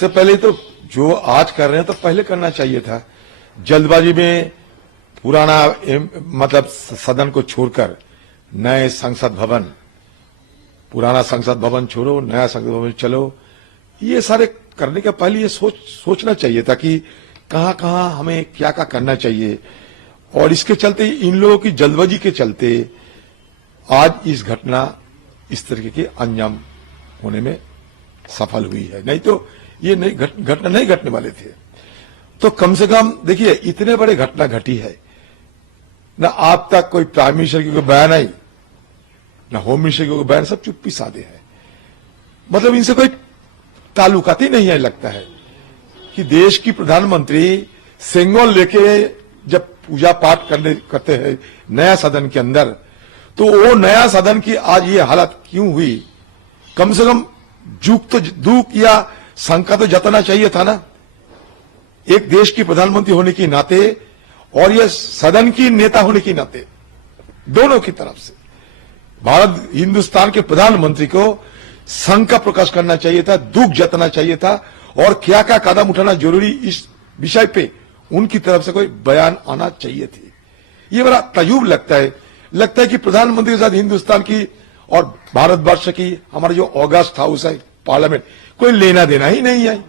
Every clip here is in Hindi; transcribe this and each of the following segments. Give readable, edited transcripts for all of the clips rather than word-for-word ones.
इससे पहले तो जो आज कर रहे हैं तो पहले करना चाहिए था। जल्दबाजी में पुराना मतलब सदन को छोड़कर नए संसद भवन, पुराना संसद भवन छोड़ो, नया संसद भवन चलो, ये सारे करने के पहले ये सोचना चाहिए था कि कहां कहां हमें क्या क्या करना चाहिए। और इसके चलते, इन लोगों की जल्दबाजी के चलते आज इस घटना इस तरीके के अंजाम होने में सफल हुई है। नहीं तो ये नहीं घटना नहीं घटने वाले थे। तो कम से कम देखिए, इतने बड़े घटना घटी है ना, आज तक कोई प्राइम मिनिस्टर की कोई बयान आई, ना होम मिनिस्टर की कोई बयान, सब चुप्पी साधे हैं। मतलब इनसे कोई ताल्लुकात ही नहीं है। लगता है कि देश की प्रधानमंत्री सेंगोल लेके जब पूजा पाठ करते हैं नया सदन के अंदर, तो वो नया सदन की आज ये हालत क्यों हुई? कम से कम दुख या शंका तो जताना चाहिए था ना, एक देश की प्रधानमंत्री होने के नाते और ये सदन की नेता होने के नाते, दोनों की तरफ से भारत हिंदुस्तान के प्रधानमंत्री को शंका प्रकाश करना चाहिए था, दुख जताना चाहिए था, और क्या क्या कदम उठाना जरूरी इस विषय पे उनकी तरफ से कोई बयान आना चाहिए थी। ये बड़ा तजुब लगता है कि प्रधानमंत्री के साथ हिंदुस्तान की और भारतवर्ष की हमारा जो ऑगस्ट हाउस है, पार्लियामेंट, कोई लेना देना ही नहीं है।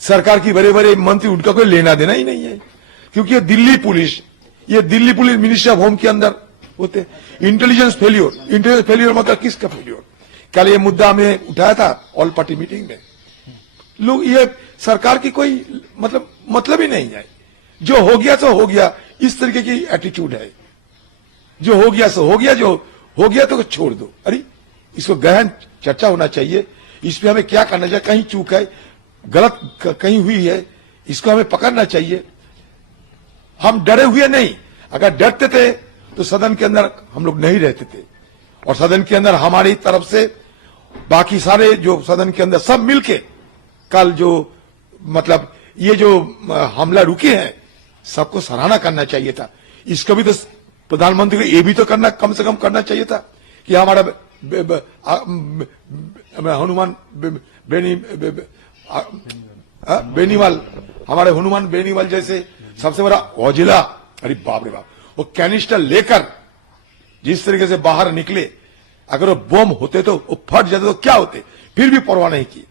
सरकार की बड़े बड़े मंत्री, उनका कोई लेना देना ही नहीं है, क्योंकि ये Delhi police ministry of home के अंदर होते। इंटेलिजेंस फेलियर मतलब किसका फेलियर? कल ये मुद्दा हमने उठाया था ऑल पार्टी मीटिंग में। लोग, ये सरकार की कोई मतलब ही नहीं है। जो हो गया सो हो गया, इस तरीके की एटीट्यूड है। जो हो गया सो हो गया, जो हो गया तो छोड़ दो। अरे इसको गहन चर्चा होना चाहिए, इस पे हमें क्या करना चाहिए, कहीं चूक है, गलत कहीं हुई है, इसको हमें पकड़ना चाहिए। हम डरे हुए नहीं, अगर डरते थे तो सदन के अंदर हम लोग नहीं रहते थे, और सदन के अंदर हमारी तरफ से बाकी सारे जो सदन के अंदर सब मिलके कल जो ये जो हमला रुके हैं, सबको सराहना करना चाहिए था। इसको भी तो प्रधानमंत्री को ये भी तो करना, कम से कम करना चाहिए था कि हमारा हनुमान बेनीवाल, हमारे हनुमान बेनीवाल जैसे सबसे बड़ा औजिला, अरे बाप रे बाप, वो कैनिस्टर लेकर जिस तरीके से बाहर निकले, अगर वो बम होते तो वो फट जाते तो क्या होते, फिर भी परवाह नहीं की।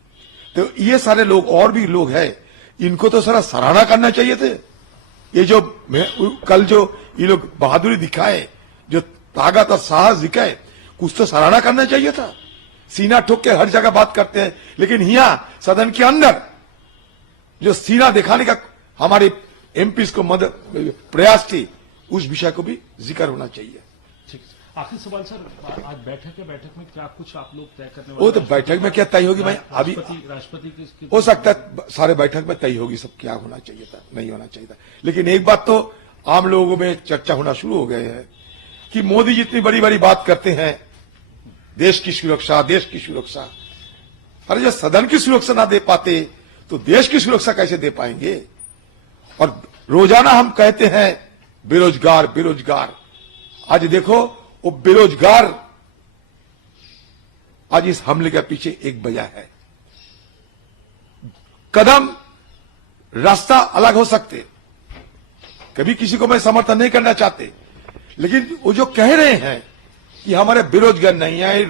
तो ये सारे लोग और भी लोग हैं, इनको तो सारा सराहना करना चाहिए थे। ये जो कल जो ये लोग बहादुरी दिखाए, जो ताकत और साहस दिखाए, कुछ तो सराहना करना चाहिए था। सीना ठोक के हर जगह बात करते हैं, लेकिन यहां सदन के अंदर जो सीना दिखाने का हमारे एमपी को मदद प्रयास थी, उस विषय को भी जिक्र होना चाहिए। आखिरी सवाल सर, आज बैठक में क्या कुछ आप लोग तय करने वाले? वो तो बैठक में क्या तय होगी भाई, अभी राष्ट्रपति की हो सकता है सारे बैठक में तय होगी, सब क्या होना चाहिए था, नहीं होना चाहिए था। लेकिन एक बात तो आम लोगों में चर्चा होना शुरू हो गए है कि मोदी जितनी बड़ी बड़ी बात करते हैं, देश की सुरक्षा, देश की सुरक्षा, अरे जो सदन की सुरक्षा ना दे पाते तो देश की सुरक्षा कैसे दे पाएंगे? और रोजाना हम कहते हैं बेरोजगार बेरोजगार, आज देखो वो बेरोजगार आज इस हमले के पीछे एक वजह है। कदम रास्ता अलग हो सकते, कभी किसी को मैं समर्थन नहीं करना चाहते, लेकिन वो जो कह रहे हैं कि हमारे बेरोजगार नहीं है,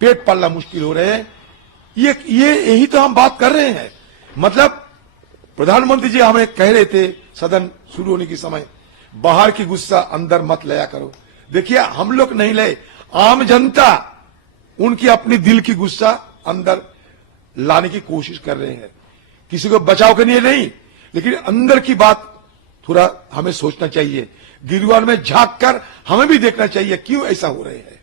पेट पालना मुश्किल हो रहे हैं, ये यही तो हम बात कर रहे हैं। मतलब प्रधानमंत्री जी हमें कह रहे थे सदन शुरू होने के समय, बाहर की गुस्सा अंदर मत लाया करो। देखिए, हम लोग नहीं लाए, आम जनता उनकी अपनी दिल की गुस्सा अंदर लाने की कोशिश कर रहे हैं, किसी को बचाव के लिए नहीं, लेकिन अंदर की बात थोड़ा हमें सोचना चाहिए। गिरवान में झांक कर हमें भी देखना चाहिए क्यों ऐसा हो रहे हैं।